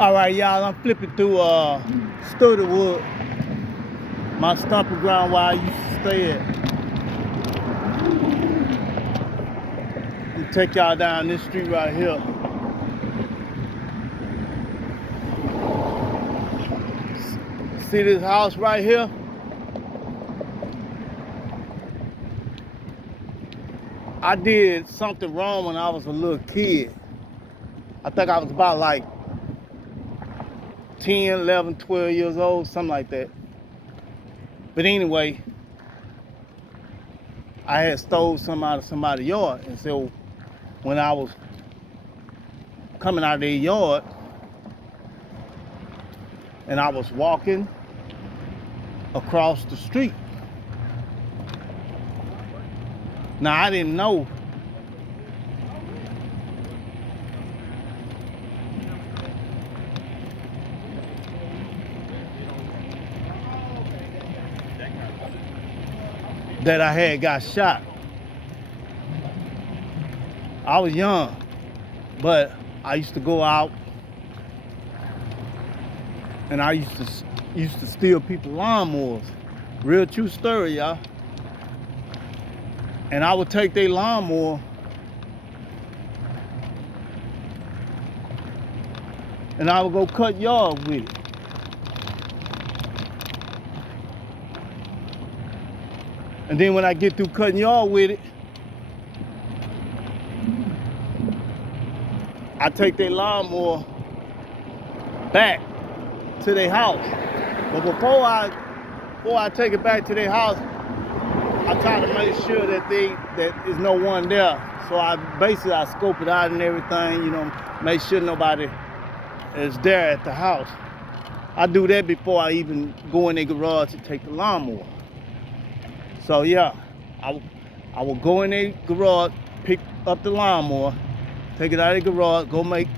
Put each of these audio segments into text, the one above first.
All right, y'all, I'm flipping through studewood, my stomping ground where I used to stay at. I'm gonna take y'all down this street right here. See this house right here? I did something wrong when I was a little kid. I think I was about like 10, 11, 12 years old, something like that. But anyway, I had stole something out of somebody's yard. And so when I was coming out of their yard and I was walking across the street. Now, I didn't know that I had got shot. I was young, but I used to go out and I used to steal people's lawnmowers. Real true story, y'all. And I would take their lawnmower and I would go cut yards with it. And then when I get through cutting yard with it, I take their lawnmower back to their house. But before I take it back to their house, I try to make sure that there's no one there. So I scope it out and everything, make sure nobody is there at the house. I do that before I even go in their garage to take the lawnmower. So yeah, I will go in their garage, pick up the lawnmower, take it out of the garage, go make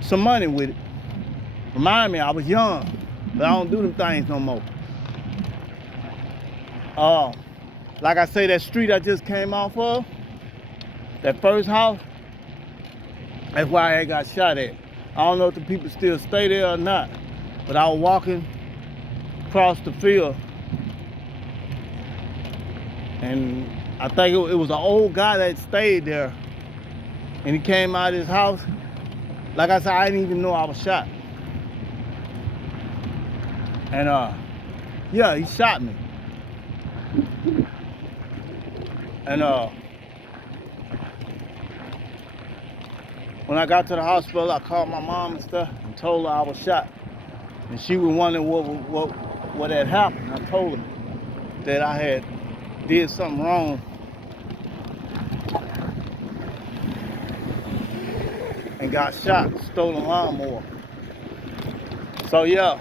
some money with it. Remind me, I was young, but I don't do them things no more. Like I say, that street I just came off of, that first house, that's where I got shot at. I don't know if the people still stay there or not, but I was walking across the field, and I think it was an old guy that stayed there, and he came out of his house. Like I said, I didn't even know I was shot. And yeah, he shot me. And when I got to the hospital, I called my mom and stuff and told her I was shot. And she was wondering what had happened. I told her that I had did something wrong and got shot, stolen lawnmower. So yeah,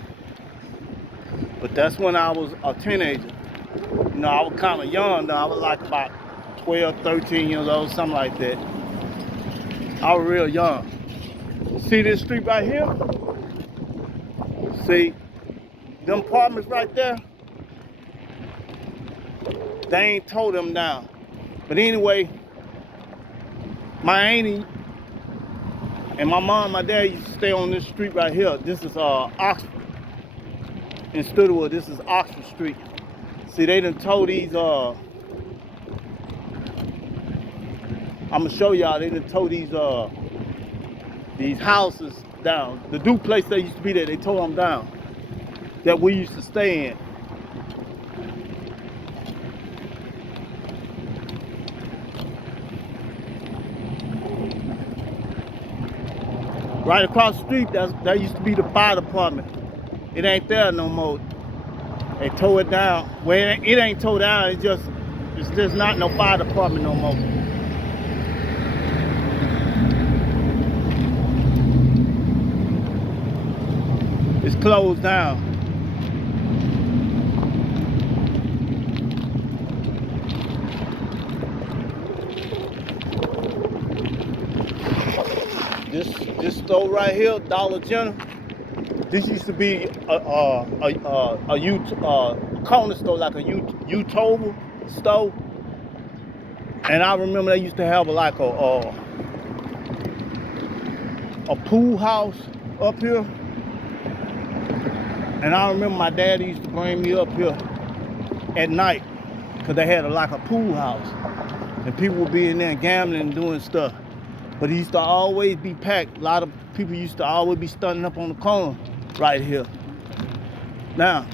but that's when I was a teenager. I was kind of young though. I was like about 12, 13 years old, something like that. I was real young. See this street right here? See them apartments right there? They ain't tore them down. But anyway, my auntie and my mom and my dad used to stay on this street right here. This is Oxford. In Studewood, this is Oxford Street. See, they done tore these, I'm gonna show y'all, they done tore these houses down. The duplex that used to be there, they tore them down, that we used to stay in. Right across the street, that used to be the fire department. It ain't there no more. They tore it down. Well, it ain't tore down. It's just not no fire department no more. It's closed down. This store right here, Dollar General. This used to be a corner store, like a Utah store. And I remember they used to have like a pool house up here. And I remember my dad used to bring me up here at night because they had like a pool house. And people would be in there gambling and doing stuff. But it used to always be packed. A lot of people used to always be standing up on the corner right here. Now,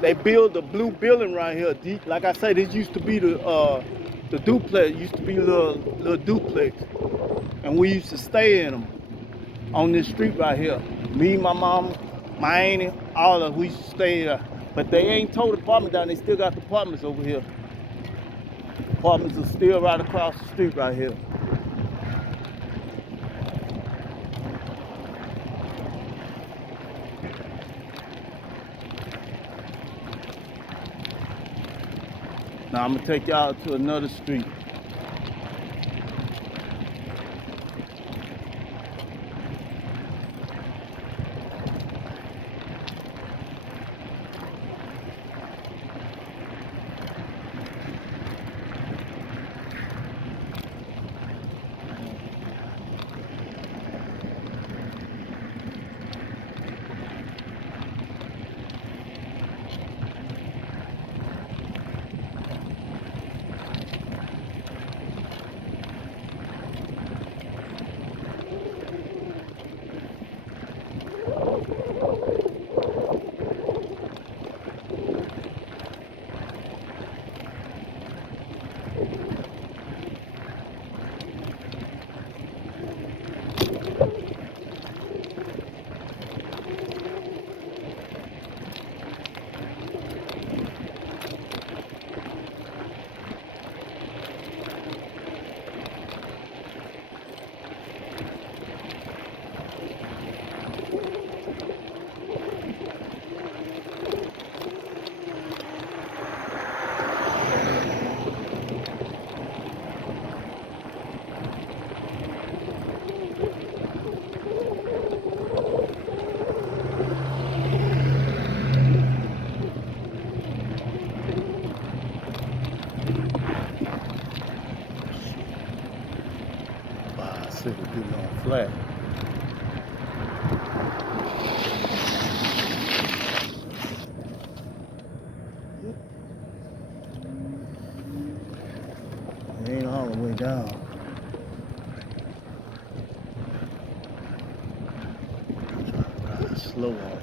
they build the blue building right here. Like I said, this used to be the duplex. It used to be little duplex, and we used to stay in them on this street right here. Me, my mom, my auntie, all of us, we used to stay there. But they ain't tore the apartment down. They still got the apartments over here. Apartments are still right across the street right here. Now I'm gonna take y'all to another street. Wow, I see the people on flat. It ain't all the way down. Ride slow on it.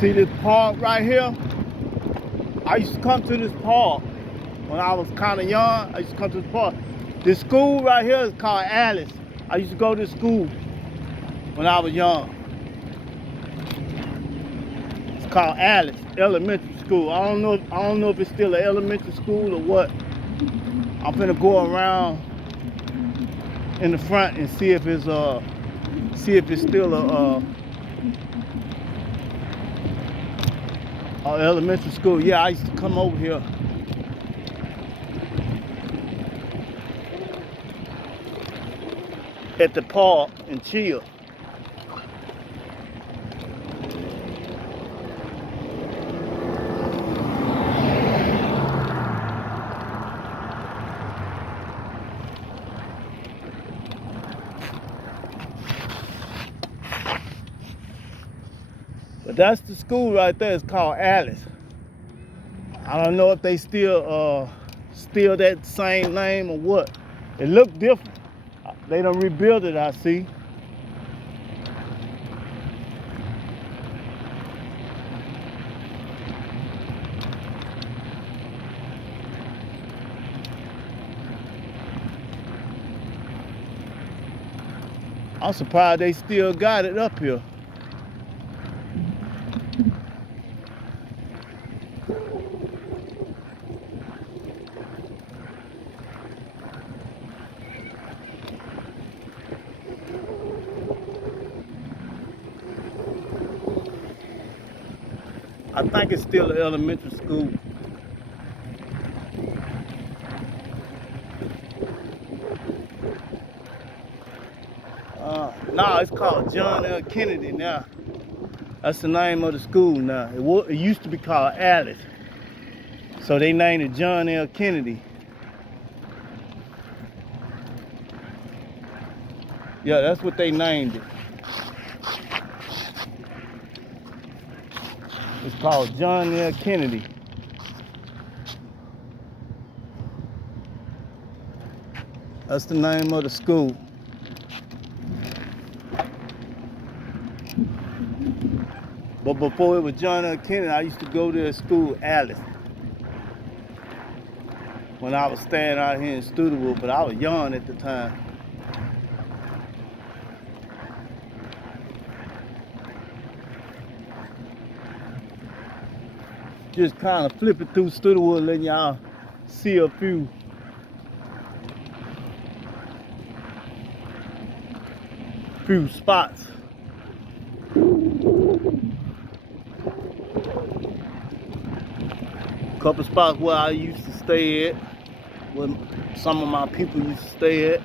See this park right here? I used to come to this park when I was kind of young. I used to come to this park. This school right here is called Alice. I used to go to school when I was young. It's called Alice Elementary School. I don't know if it's still an elementary school or what. I'm finna go around in the front and see if it's still a elementary school. Yeah, I used to come over here. At the park and chill. But that's the school right there. It's called Alice. I don't know if they still that same name or what. It looked different. They done rebuilt it, I see. I'm surprised they still got it up here. I think it's still an elementary school. No, it's called John L. Kennedy now. That's the name of the school now. It used to be called Alice. So they named it John L. Kennedy. Yeah, that's what they named it. It's called John L. Kennedy. That's the name of the school. But before it was John L. Kennedy, I used to go to school, Alice, when I was staying out here in Studewood, but I was young at the time. Just kind of flipping through Studewood, letting y'all see a few spots. Couple spots where I used to stay at, where some of my people used to stay at.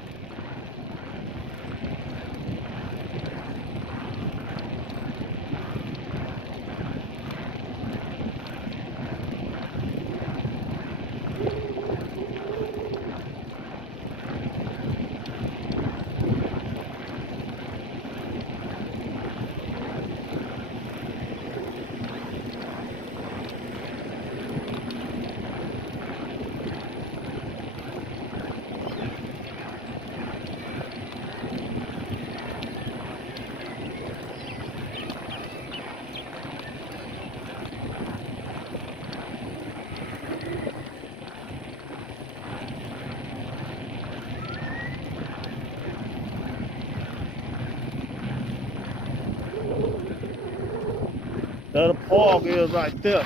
There the park is right there.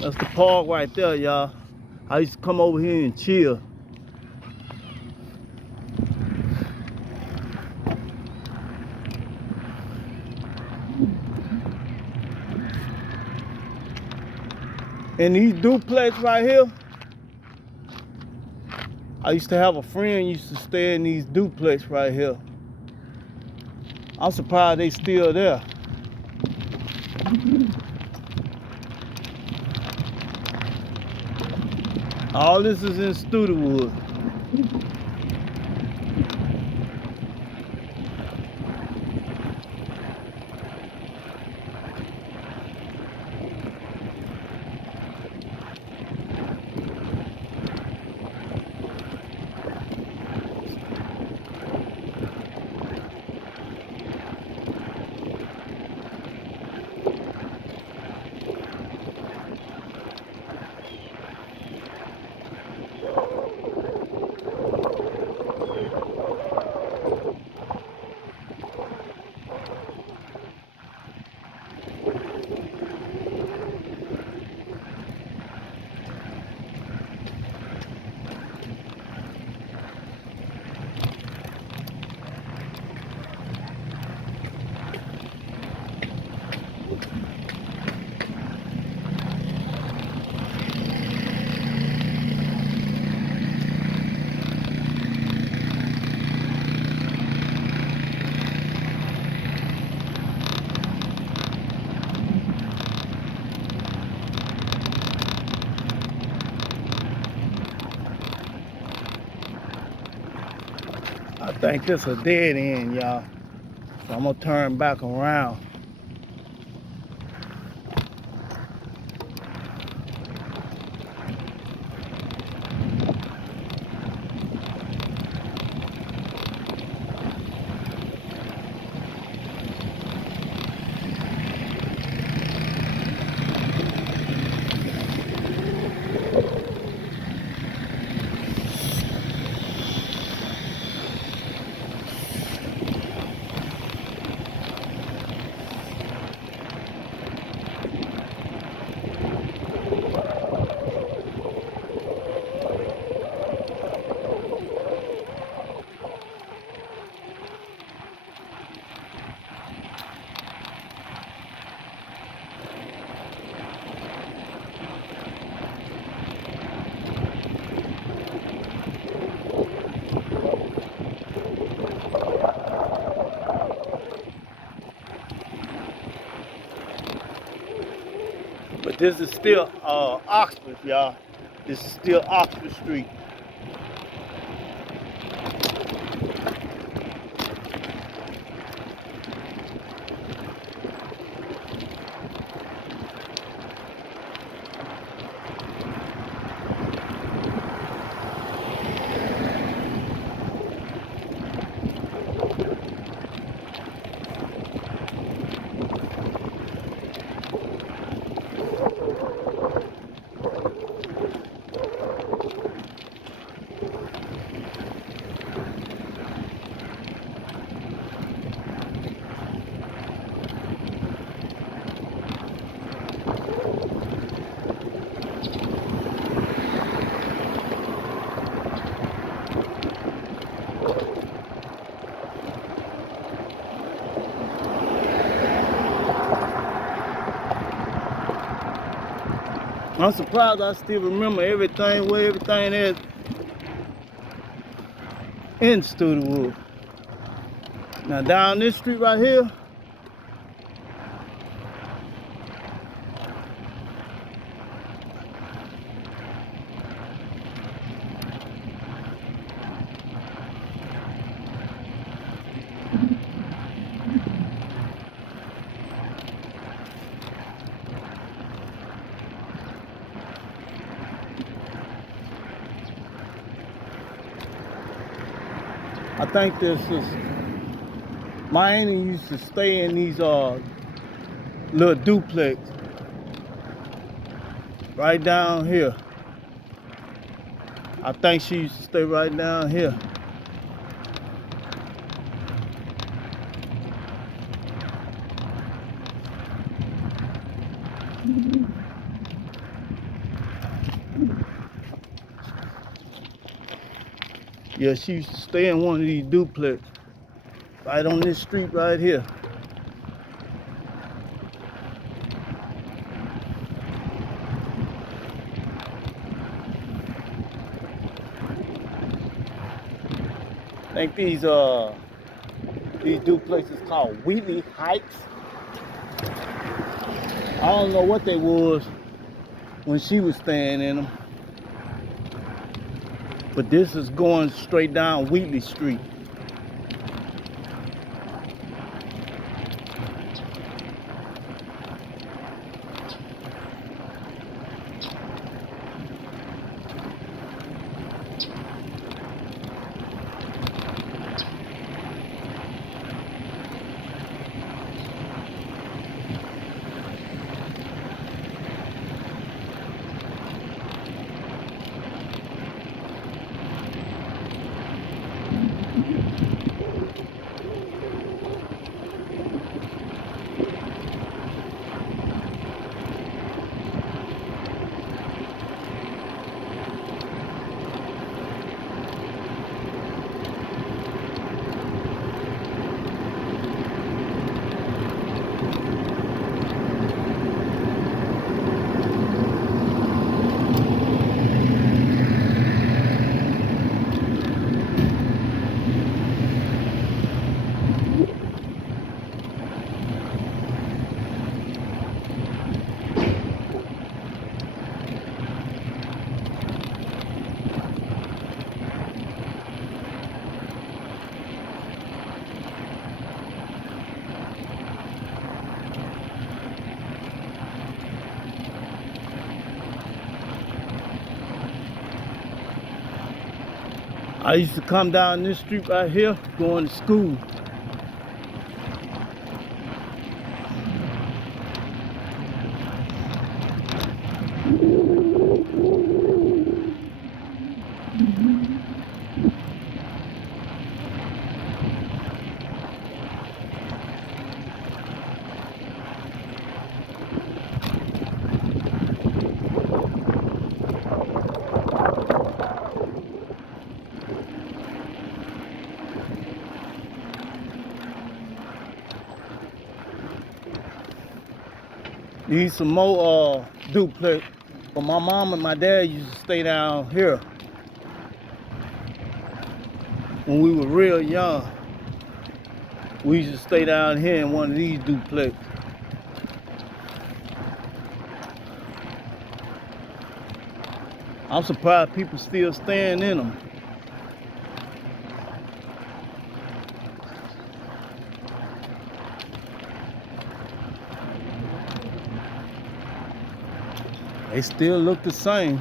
That's the park right there, y'all. I used to come over here and chill. And these duplex right here, I used to have a friend used to stay in these duplex right here. I'm surprised they still there. All this is in Studewood. I think this a dead end, y'all. So I'm gonna turn back around. But this is still Oxford, y'all. This is still Oxford Street. I'm surprised I still remember everything, where everything is in Studewood. Now down this street right here, I think this is, my auntie used to stay in these little duplex right down here. I think she used to stay right down here. Yeah, she used to stay in one of these duplex right on this street right here. I think these duplexes called Wheatley Heights. I don't know what they was when she was staying in them, but this is going straight down Wheatley Street. I used to come down this street right here going to school. These some more duplex, but my mom and my dad used to stay down here when we were real young. We used to stay down here in one of these duplex. I'm surprised people still staying in them. They still look the same.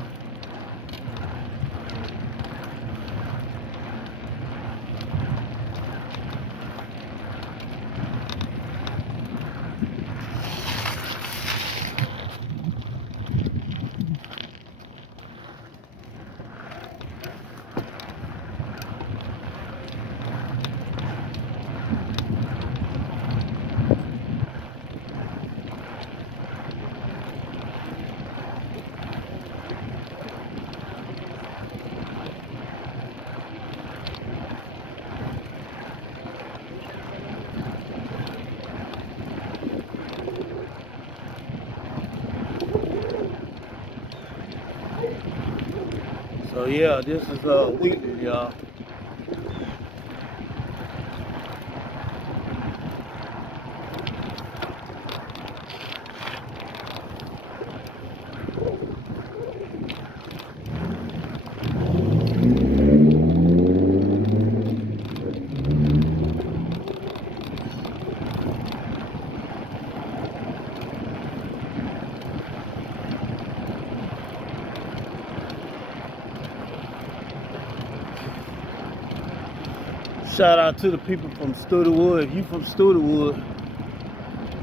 So yeah, this is Wheatley, y'all. Shout out to the people from Studewood. If you from Studewood,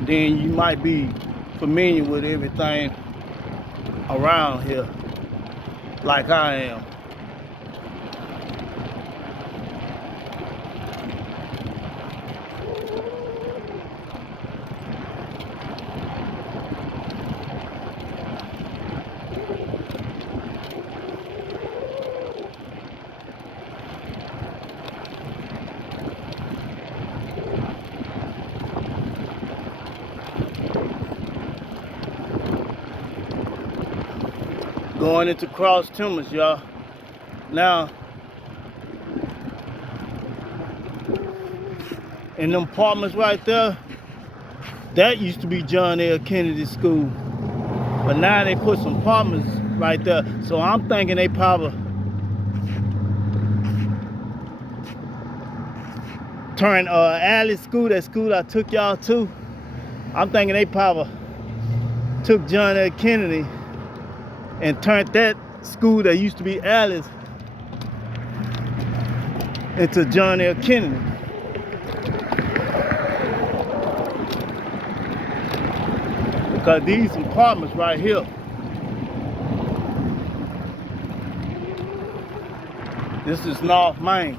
then you might be familiar with everything around here, like I am. Going into Cross Timbers, y'all. Now, in them apartments right there, that used to be John L. Kennedy School. But now they put some apartments right there. So I'm thinking they probably turned Alice School, that school I took y'all to. I'm thinking they probably took John L. Kennedy and turned that school that used to be Alice into John L. Kennedy. Because these apartments right here, this is North Main.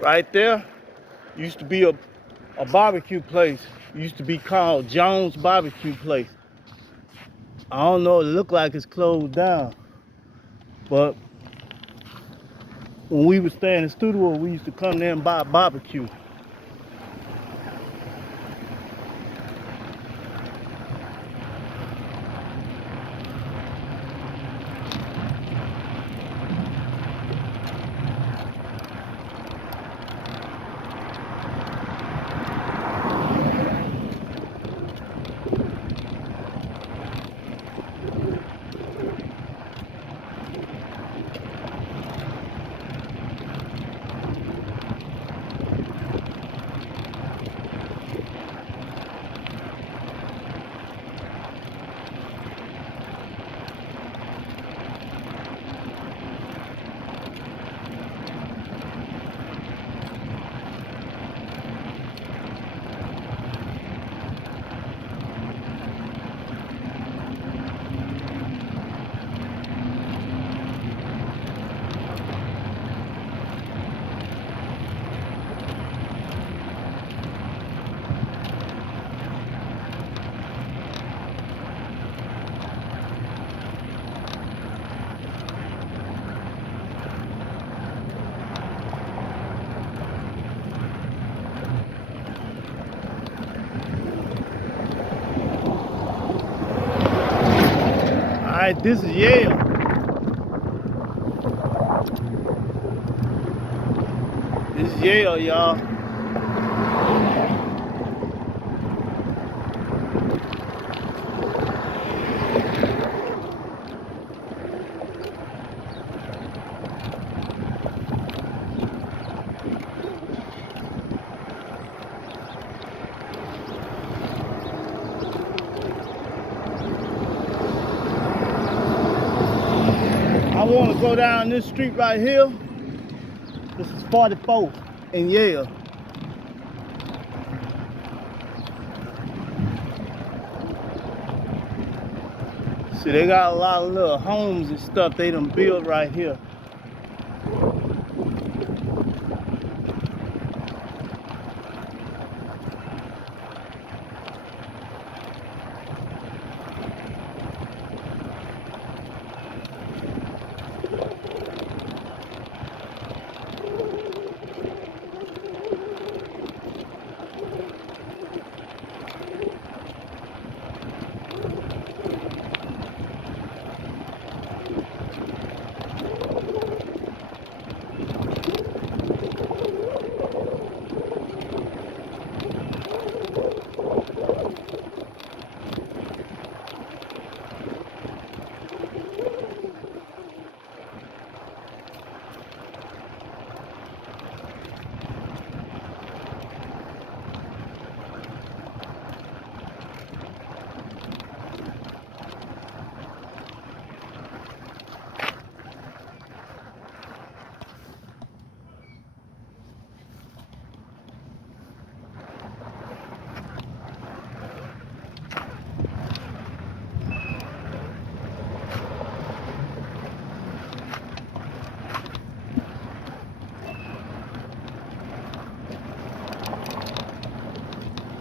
Right there used to be a barbecue place. It used to be called Jones Barbecue Place. I don't know, it looked like it's closed down. But when we were staying in Studio, we used to come there and buy a barbecue. Alright, this is Yale. This is Yale, y'all. I want to go down this street right here. This is 44th in Yale. See, they got a lot of little homes and stuff they done built right here.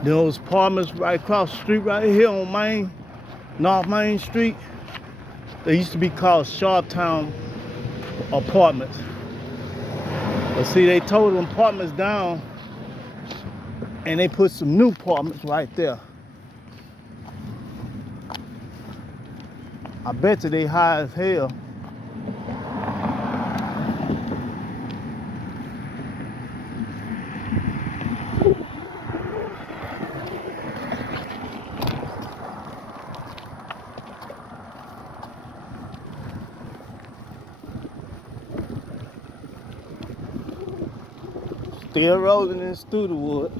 Those apartments right across the street right here on North Main Street, they used to be called Sharptown Apartments. But see, they tore them apartments down and they put some new apartments right there. I bet you they high as hell. Still rolling in studewood.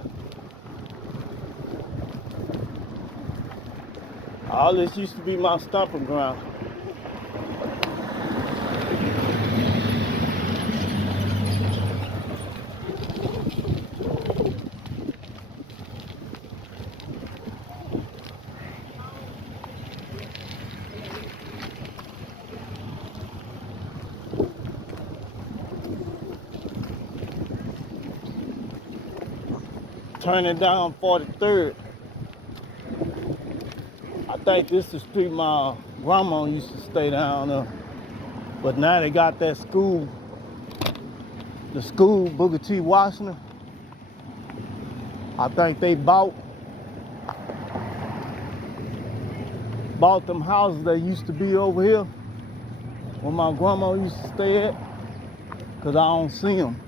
All this used to be my stomping ground. Turning down 43rd. I think this is the street my grandma used to stay down there. But now they got that school, the school, Booker T. Washington. I think they bought them houses that used to be over here where my grandma used to stay at, because I don't see them.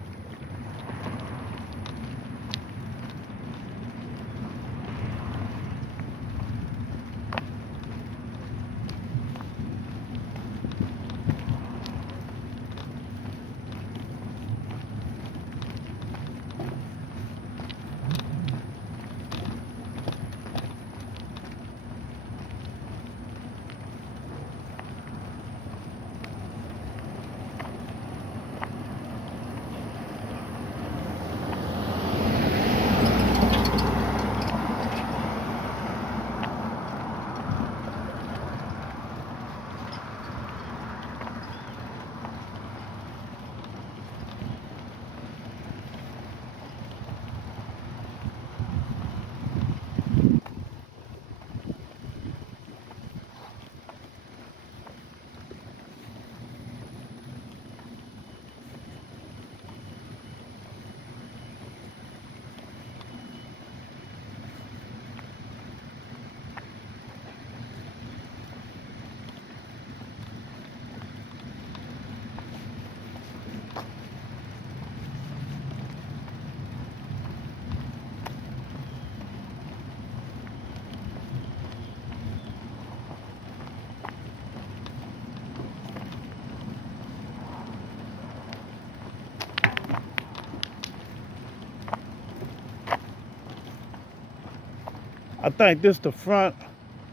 I think this the front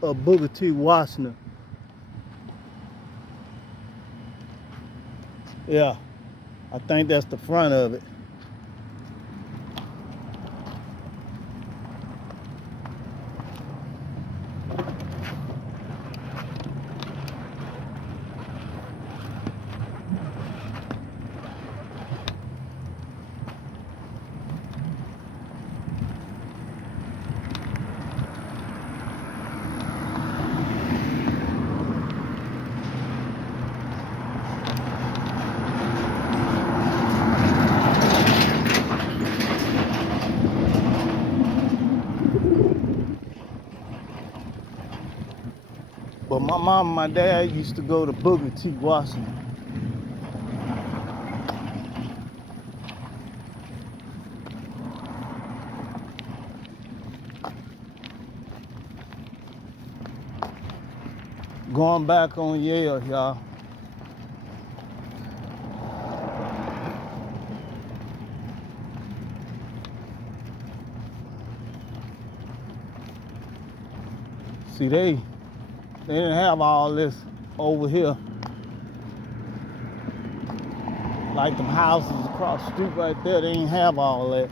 of Booker T. Washington. Yeah, I think that's the front of it. But my mom and my dad used to go to Booker T. Washington. Going back on Yale, y'all. See, they didn't have all this over here. Like them houses across the street right there, they didn't have all that.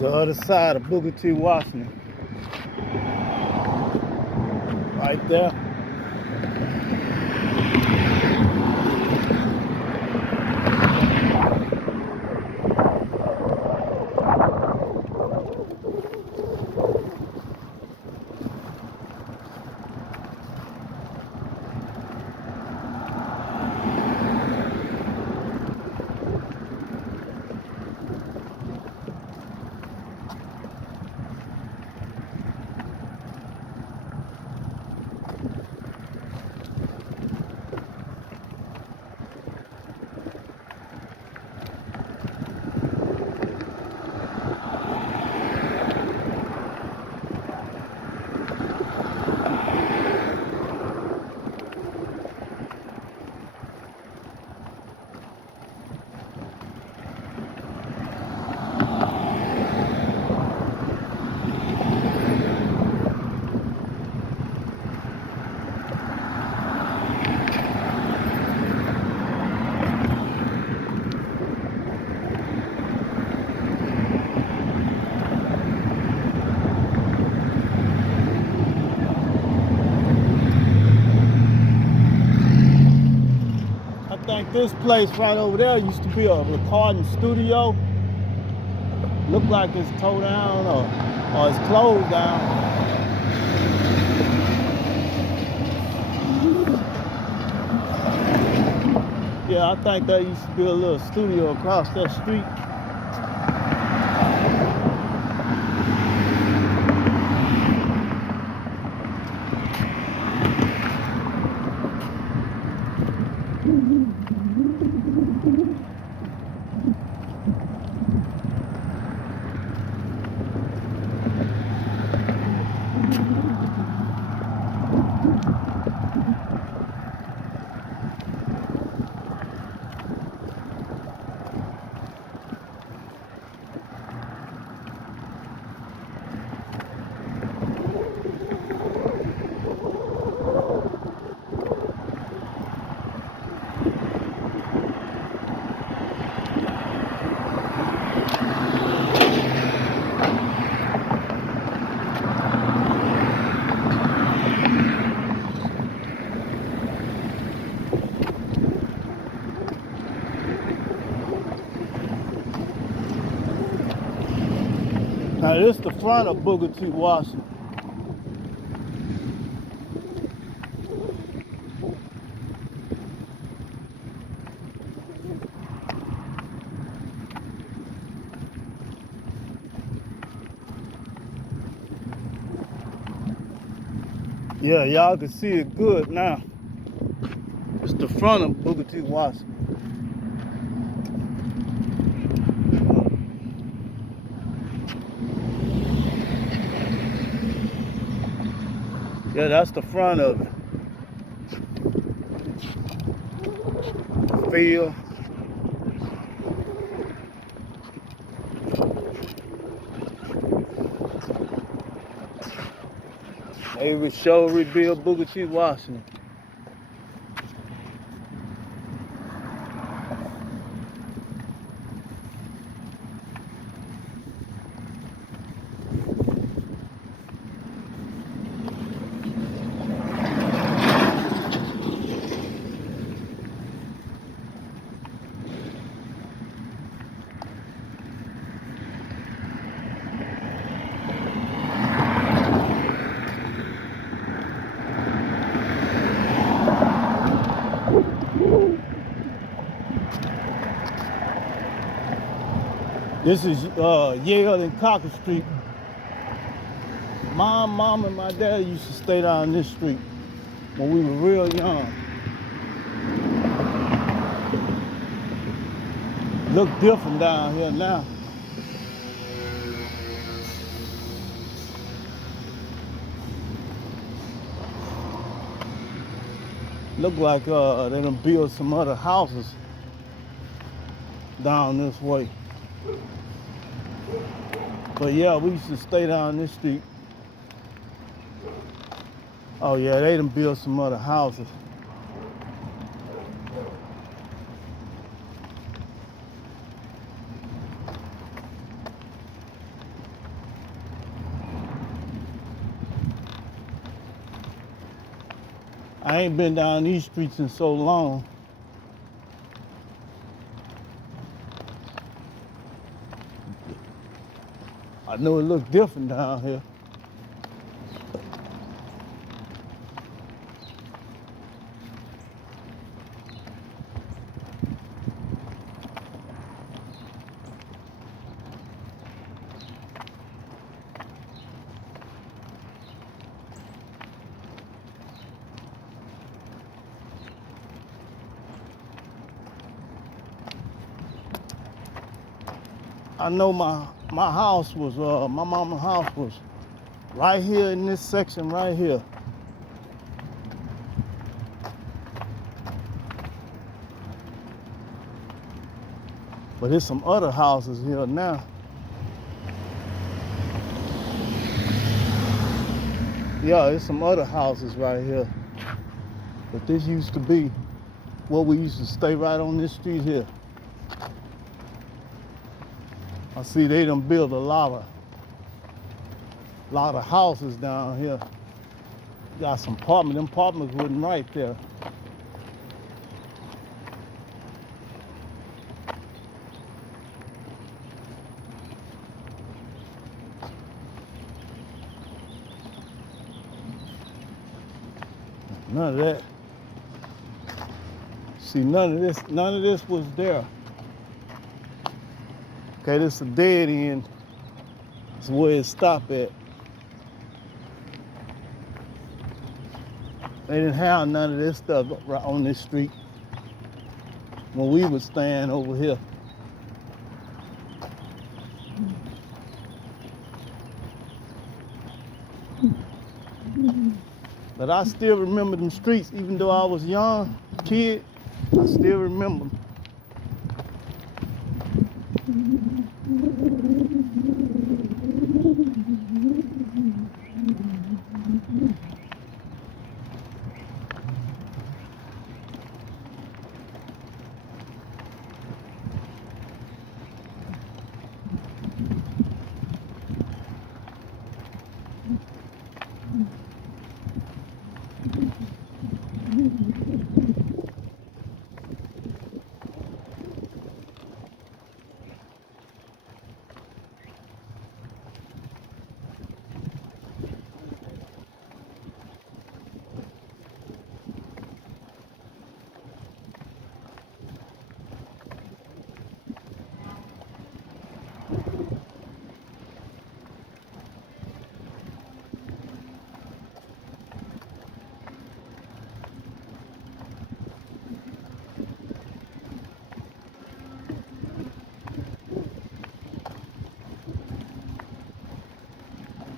The other side of Booker T. Washington. Right there. I think this place right over there used to be a recording studio. Look like it's tore down or it's closed down. Yeah, I think there used to be a little studio across that street. Now this is the front of Booker T. Washington. Yeah, y'all can see it good now. It's the front of Booker T. Washington. Yeah, that's the front of it. The field. They would show rebuild Booker T. Washington. This is Yale and Cocker Street. My mom and my dad used to stay down this street when we were real young. Look different down here now. Look like they done built some other houses down this way. But yeah, we used to stay down this street. Oh yeah, they done built some other houses. I ain't been down these streets in so long. I know it looks different down here. I know my house was, my mama's house was right here in this section right here. But there's some other houses here now. Yeah, there's some other houses right here. But this used to be where we used to stay right on this street here. I see they done built a lot of houses down here. Got some apartments. Them apartments wasn't right there. None of that. See, none of this was there. Okay, this is a dead end. It's where it stopped at. They didn't have none of this stuff right on this street when we was staying over here. But I still remember them streets, even though I was young, kid, I still remember them.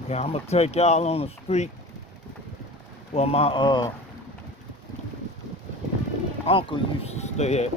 Yeah, I'm gonna take y'all on the street where my uncle used to stay at.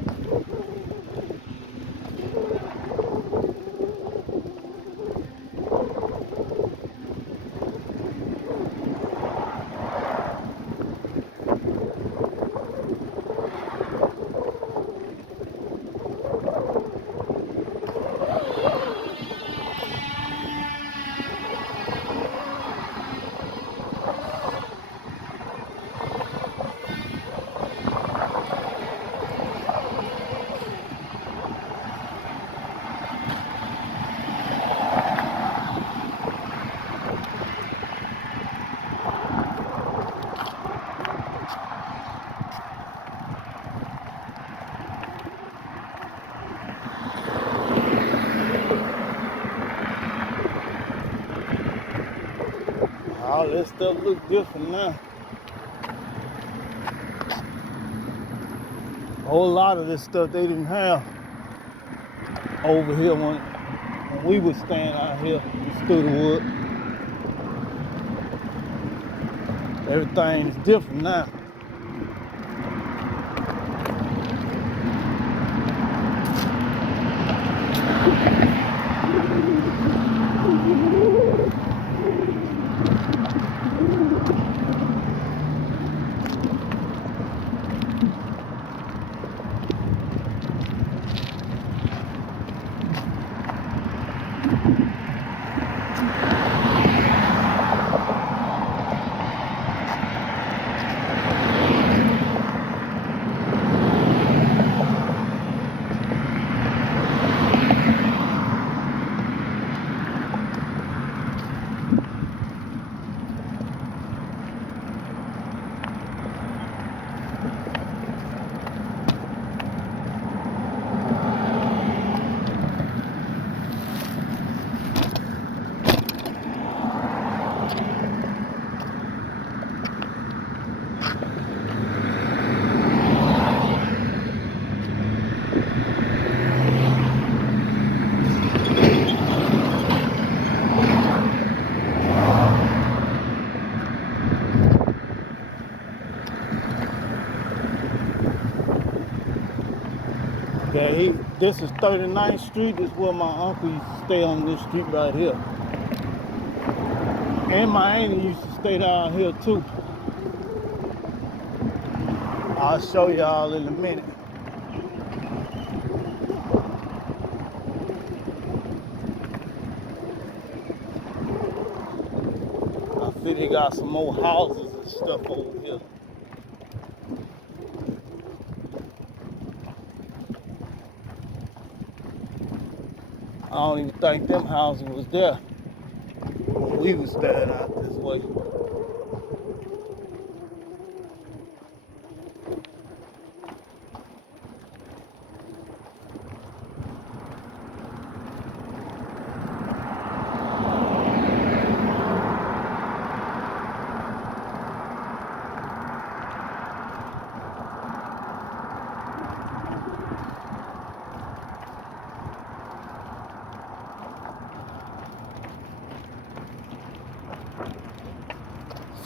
All this stuff look different now. A whole lot of this stuff they didn't have over here when we was staying out here in Studewood. Everything is different now. Yeah, this is 39th Street. This is where my uncle used to stay on this street right here. And my auntie used to stay down here too. I'll show y'all in a minute. I see they got some more houses and stuff over here. I don't even think them houses was there when we was staying out this way.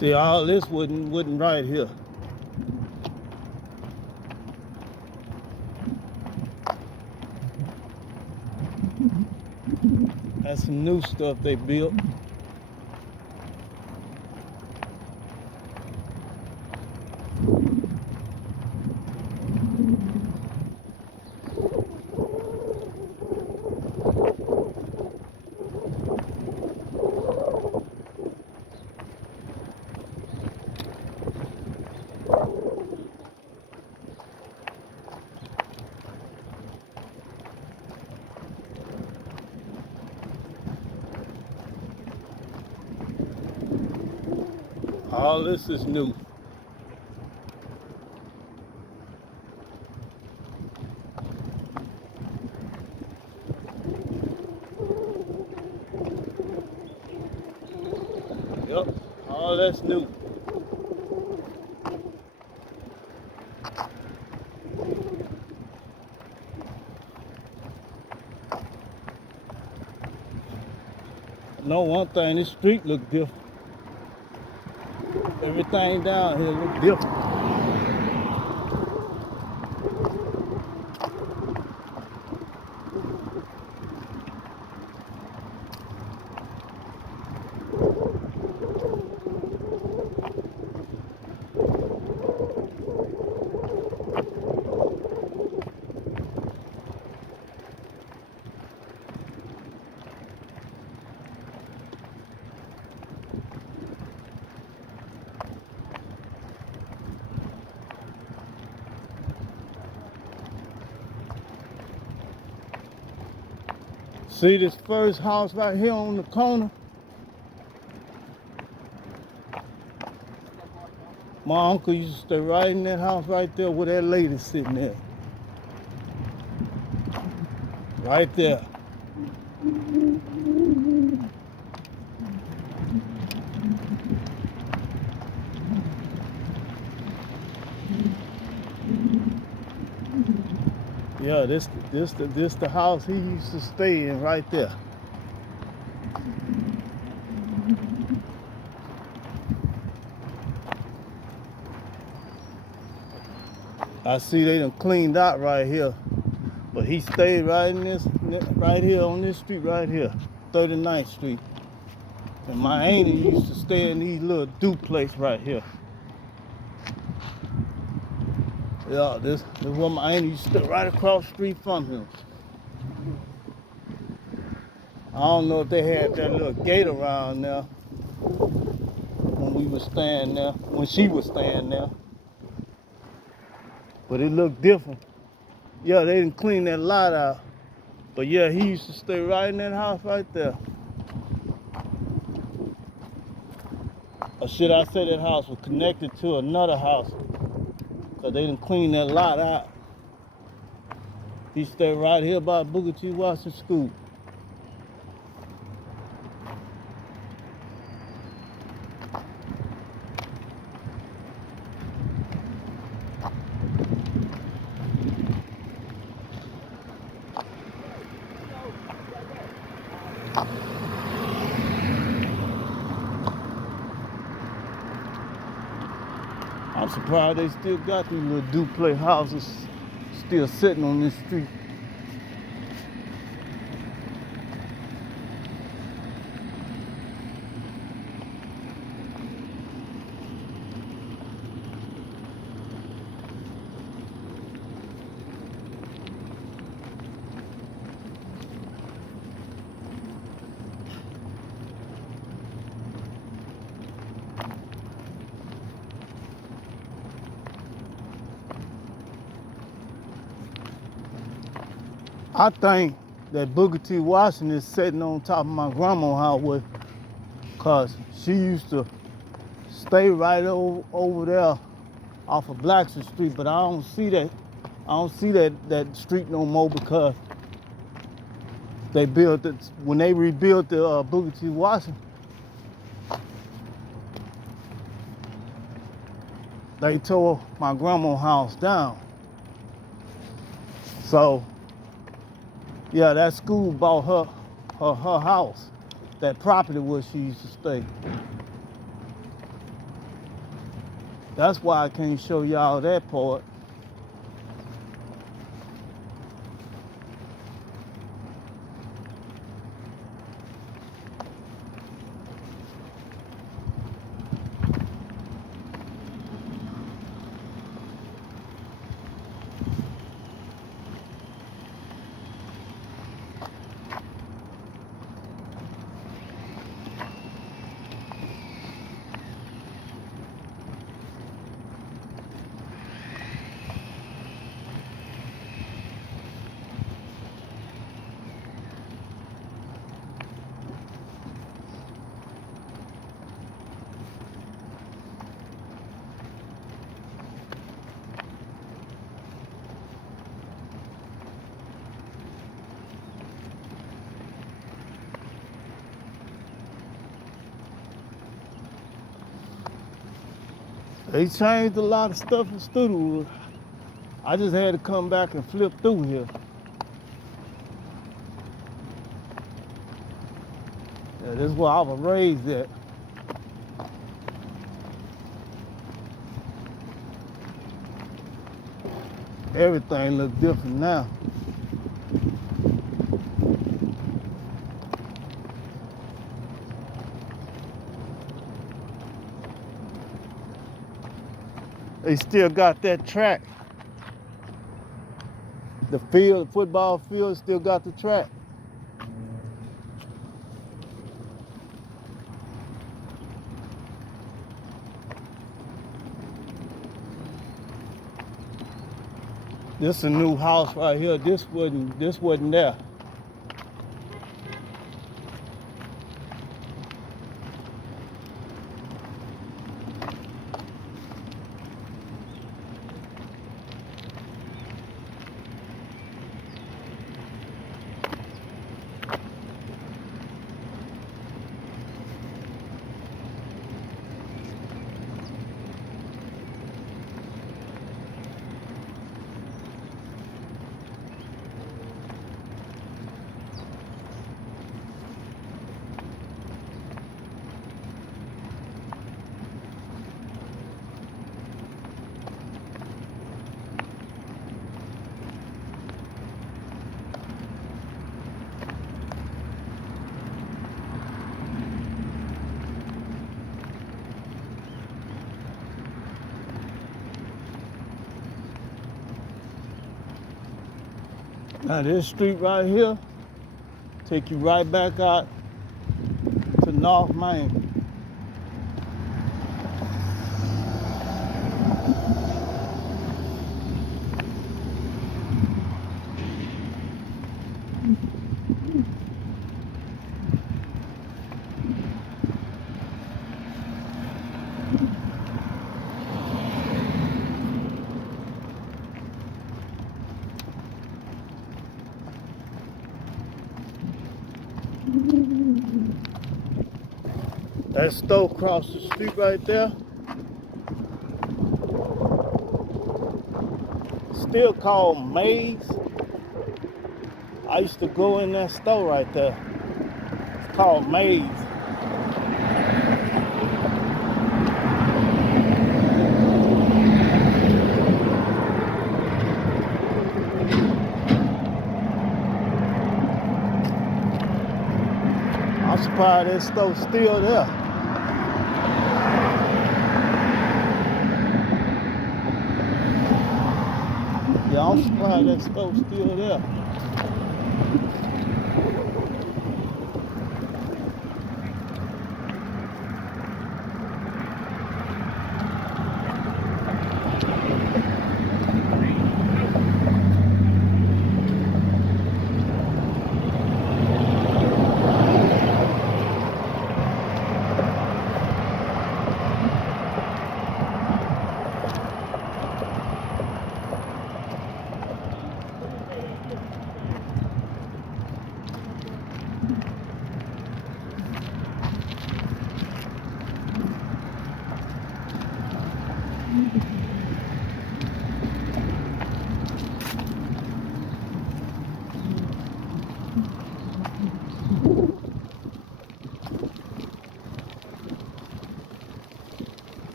See, all this wasn't right here. That's some new stuff they built. All this is new. Yep, all that's new. No, one thing, this street look different. Everything down here look different. See this first house right here on the corner? My uncle used to stay right in that house right there where that lady sitting there. Right there. Yeah, this the house he used to stay in right there. I see they done cleaned out right here, but he stayed right in this, right here on this street right here, 39th Street. And my auntie used to stay in these little duplex right here. Yeah, this is where my auntie used to stay right across the street from him. I don't know if they had that little gate around there when we was staying there, when she was staying there. But it looked different. Yeah, they didn't clean that lot out. But yeah, he used to stay right in that house right there. Or should I say that house was connected to another house? Because they didn't clean that lot out. He stayed right here by Booker T. Washington School. I'm surprised they still got these little duplex houses still sitting on this street. I think that Booker T. Washington is sitting on top of my grandma's house because she used to stay right over there off of Blackson Street, but I don't see that street no more because they built it when they rebuilt the Booker T. Washington. They tore my grandma's house down. So yeah, that school bought her house, that property where she used to stay. That's why I can't show y'all that part. They changed a lot of stuff in studewood. I just had to come back and flip through here. Yeah, this is where I was raised at. Everything looks different now. They still got that track. The field, the football field, still got the track. This is a new house right here. This wasn't there. Now this street right here take you right back out to North Main. That store across the street right there, still called Maze. I used to go in that store right there. It's called Maze. I'm surprised that store's still there. Yeah, I'm surprised that store's still there.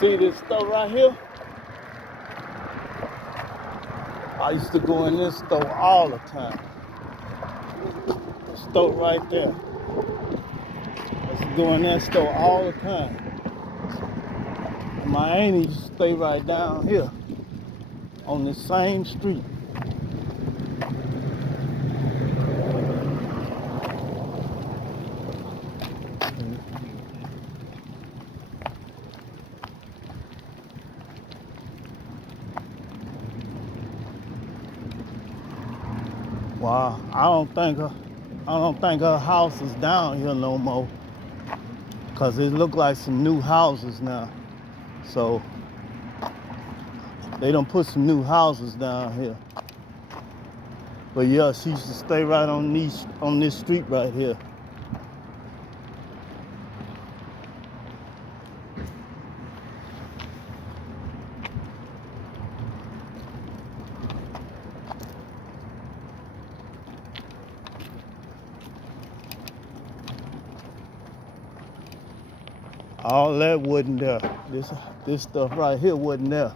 See this store right here? I used to go in this store all the time. The store right there. I used to go in that store all the time. My auntie used to stay right down here on the same street. Wow, I don't think her house is down here no more, cause it look like some new houses now. So they done put some new houses down here. But yeah, she used to stay right on this street right here. All that wasn't there. This stuff right here wasn't there.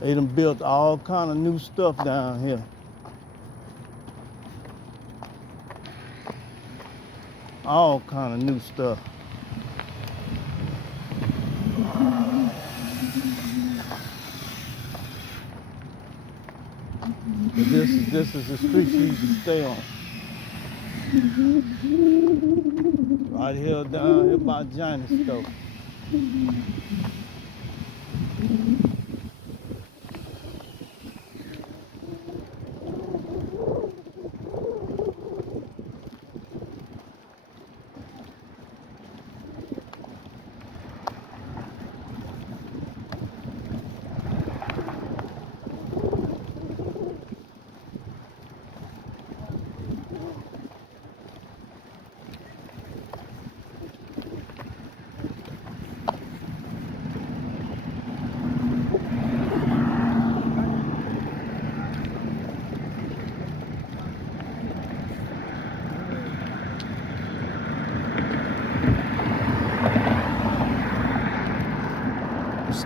They done built all kind of new stuff down here. All kind of new stuff. But this is the street she used to stay on. Right here down here by Johnny's store.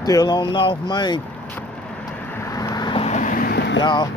Still on North Main, y'all.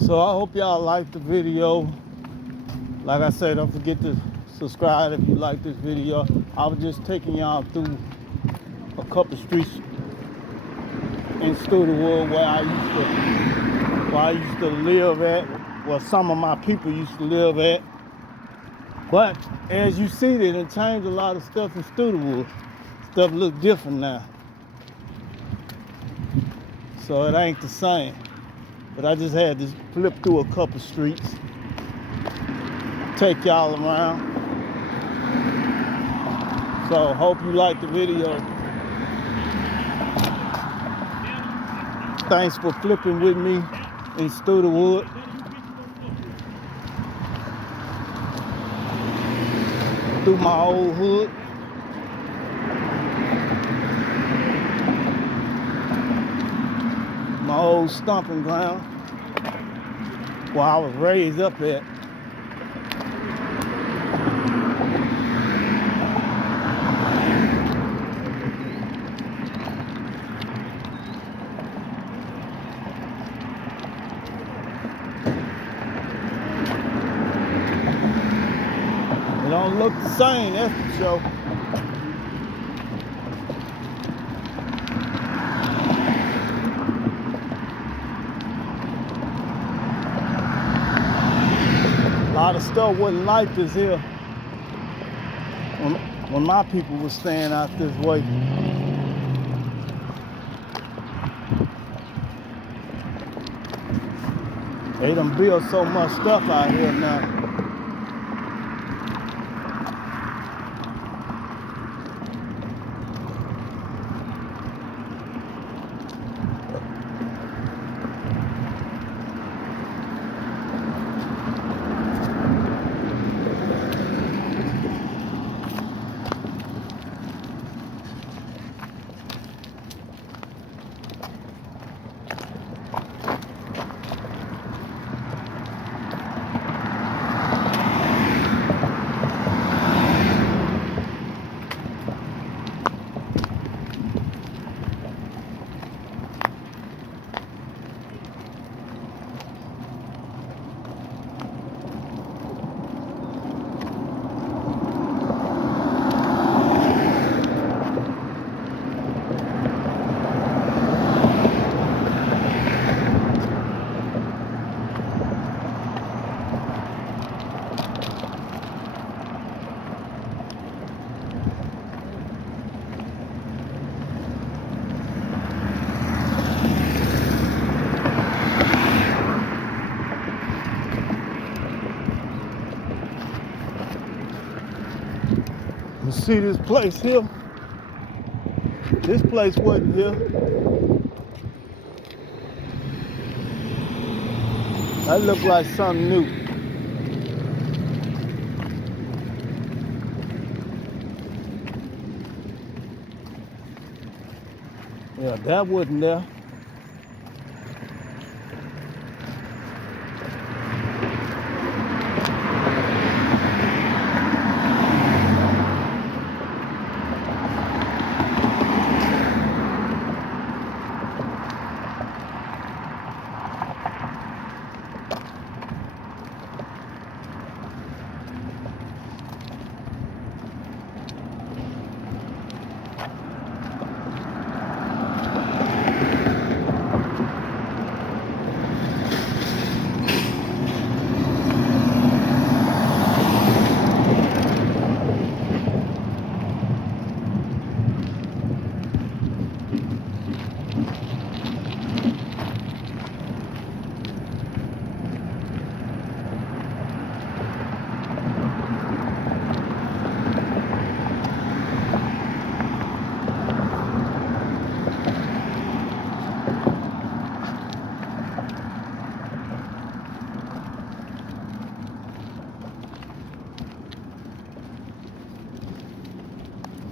So I hope y'all liked the video. Like I said, don't forget to subscribe if you like this video. I was just taking y'all through a couple streets in Studewood where I used to live at, where some of my people used to live at. But as you see, they done changed a lot of stuff in Studewood. Stuff look different now. So it ain't the same. But I just had to flip through a couple streets, take y'all around. So hope you liked the video. Thanks for flipping with me in Studewood. Through my old hood. My old stomping ground where I was raised up at. It don't look the same, that's for sure. A lot of stuff wasn't like this here when my people was staying out this way. They done built so much stuff out here now. You see this place here? This place wasn't here. That looked like something new. Yeah, that wasn't there.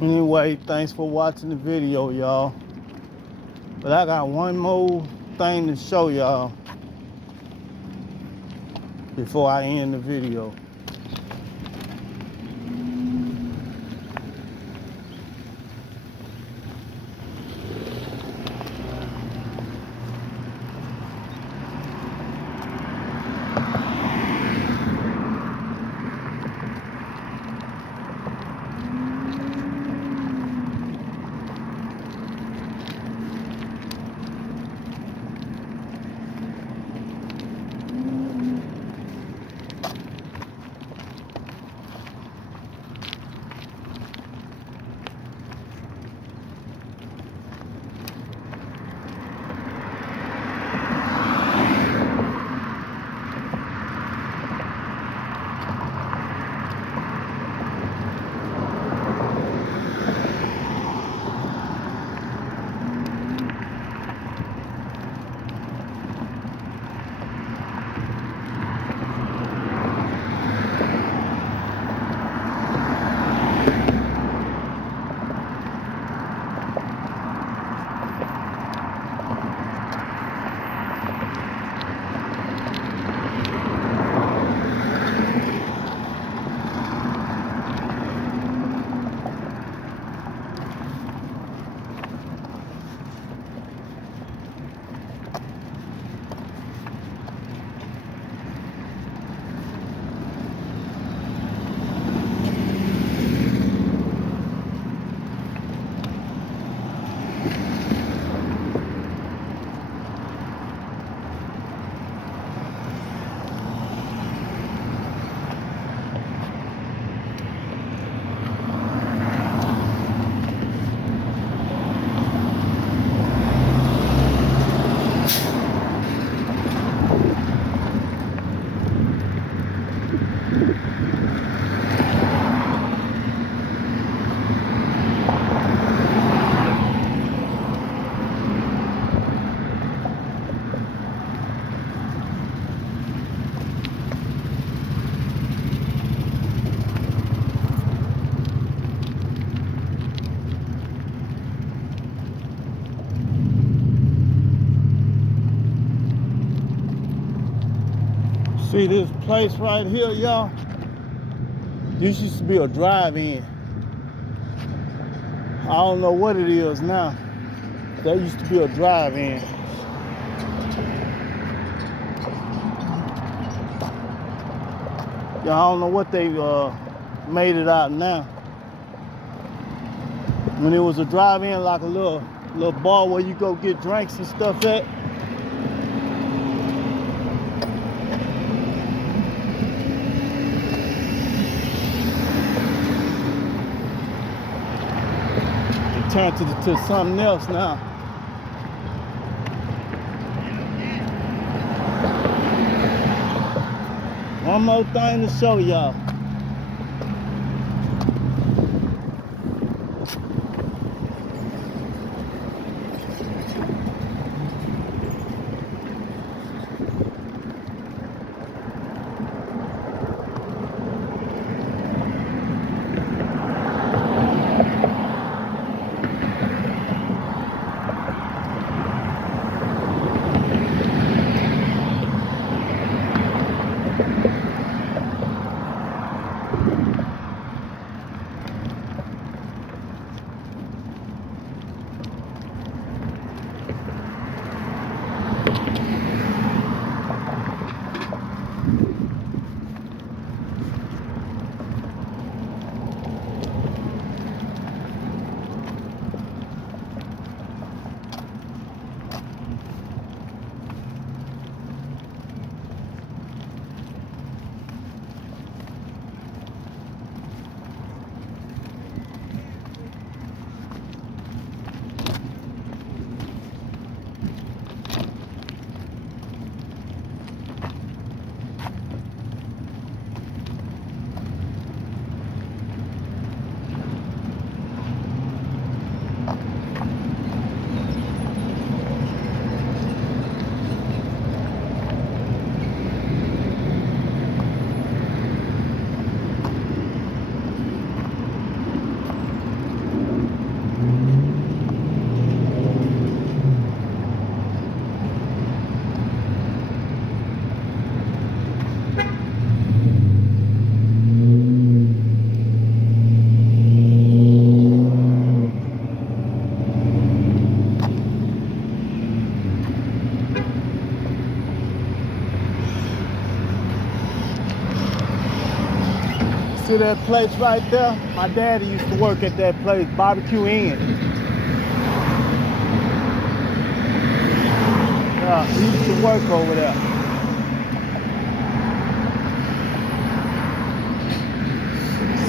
Anyway, thanks for watching the video, y'all. But I got one more thing to show y'all before I end the video. See this place right here, y'all? This used to be a drive-in. I don't know what it is now. That used to be a drive-in. Yeah, I don't know what they made it out now. When it was a drive-in, like a little bar where you go get drinks and stuff at. It turned to something else now. One more thing to show y'all. See that place right there? My daddy used to work at that place, Barbecue Inn. Yeah, he used to work over there.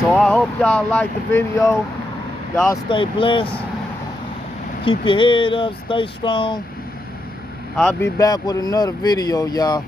So I hope y'all like the video. Y'all stay blessed. Keep your head up, stay strong. I'll be back with another video, y'all.